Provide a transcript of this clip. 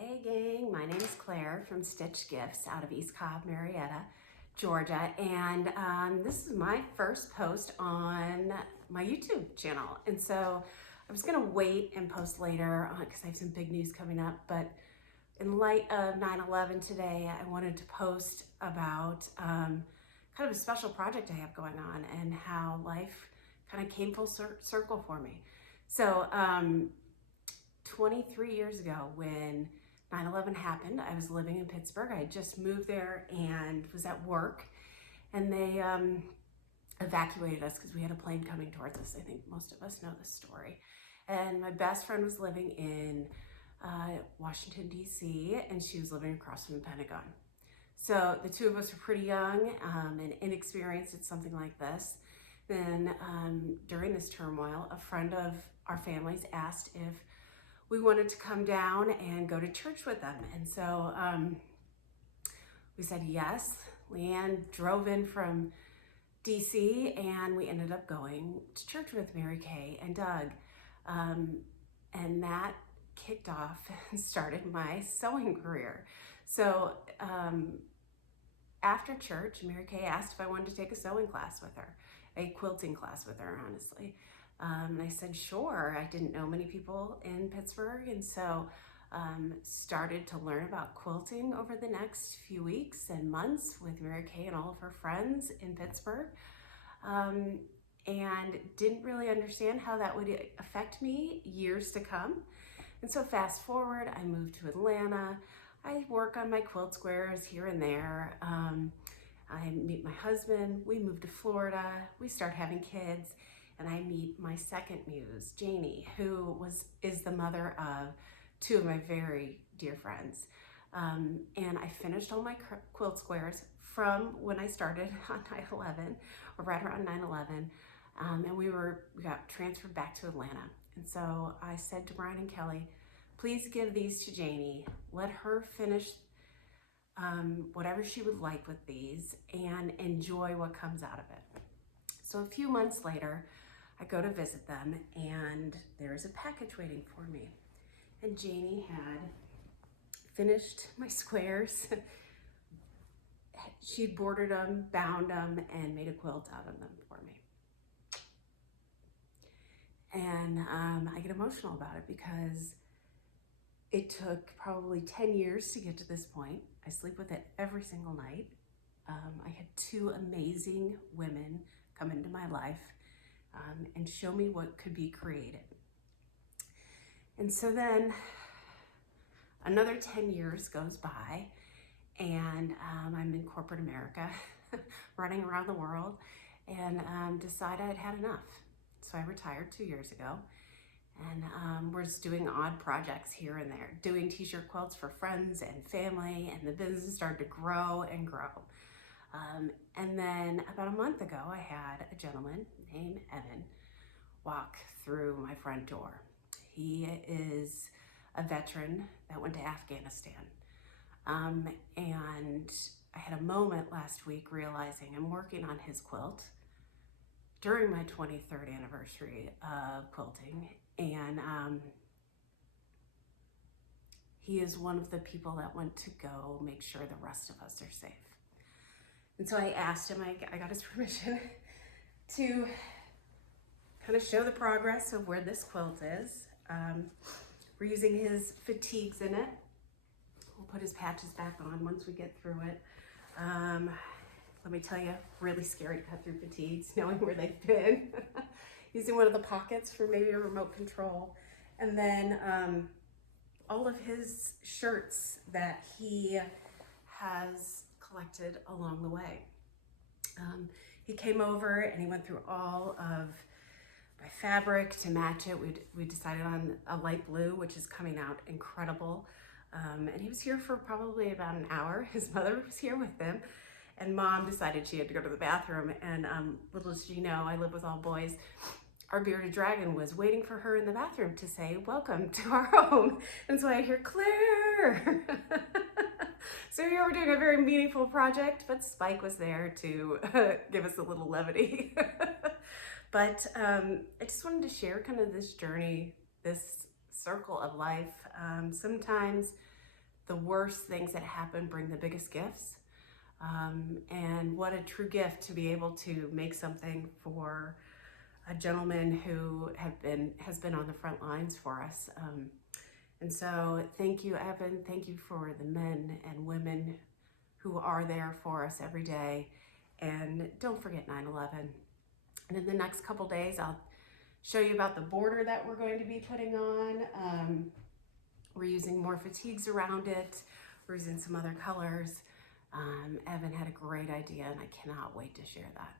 Hey gang, my name is Claire from Stitch Gifts out of East Cobb, Marietta, Georgia, and this is my first post on my YouTube channel. And so I was gonna wait and post later because I have some big news coming up, but in light of 9/11 today, I wanted to post about kind of a special project I have going on and how life kind of came full circle for me. So 23 years ago when 9/11 happened, I was living in Pittsburgh. I had just moved there and was at work, and they evacuated us because we had a plane coming towards us. I think most of us know this story. And my best friend was living in Washington, D.C., and she was living across from the Pentagon. So the two of us were pretty young and inexperienced at something like this. Then during this turmoil, a friend of our families asked if we wanted to come down and go to church with them. And so we said yes. Leanne drove in from DC and we ended up going to church with Mary Kay and Doug. And that kicked off and started my sewing career. So after church, Mary Kay asked if I wanted to take a sewing class with her, a quilting class with her, honestly. And I said, sure. I didn't know many people in Pittsburgh, and so started to learn about quilting over the next few weeks and months with Mary Kay and all of her friends in Pittsburgh, and didn't really understand how that would affect me years to come. And so fast forward, I moved to Atlanta. I work on my quilt squares here and there. I meet my husband, we moved to Florida, we start having kids, and I meet my second muse, Janie, who is the mother of two of my very dear friends. And I finished all my quilt squares from when I started on 9/11, or right around 9/11, and we got transferred back to Atlanta. And so I said to Brian and Kelly, please give these to Janie, let her finish whatever she would like with these and enjoy what comes out of it. So a few months later, I go to visit them and there's a package waiting for me. And Janie had finished my squares. She'd bordered them, bound them, and made a quilt out of them for me. And I get emotional about it because it took probably 10 years to get to this point. I sleep with it every single night. I had two amazing women come into my life and show me what could be created. And so then another 10 years goes by and I'm in corporate America, running around the world, and decided I'd had enough. So I retired 2 years ago. And we're just doing odd projects here and there, doing t-shirt quilts for friends and family, and the business started to grow and grow. And then about a month ago, I had a gentleman named Evan walk through my front door. He is a veteran that went to Afghanistan. And I had a moment last week realizing I'm working on his quilt during my 23rd anniversary of quilting. And he is one of the people that went to go make sure the rest of us are safe. And so I asked him, I got his permission to kind of show the progress of where this quilt is. We're using his fatigues in it. We'll put his patches back on once we get through it. Let me tell you, really scary to cut through fatigues, knowing where they've been. Using one of the pockets for maybe a remote control. And then all of his shirts that he has collected along the way. He came over and he went through all of my fabric to match it. We decided on a light blue, which is coming out incredible. And he was here for probably about an hour. His mother was here with him. And Mom decided she had to go to the bathroom. And little did she know, I live with all boys. Our bearded dragon was waiting for her in the bathroom to say, welcome to our home. And so I hear, Claire. So here we're doing a very meaningful project, but Spike was there to give us a little levity. But I just wanted to share kind of this journey, this circle of life. Sometimes the worst things that happen bring the biggest gifts. And what a true gift to be able to make something for a gentleman who has been on the front lines for us. And so thank you, Evan. Thank you for the men and women who are there for us every day. And don't forget 9/11. And in the next couple days, I'll show you about the border that we're going to be putting on. We're using more fatigues around it. We're using some other colors. Evan had a great idea, and I cannot wait to share that.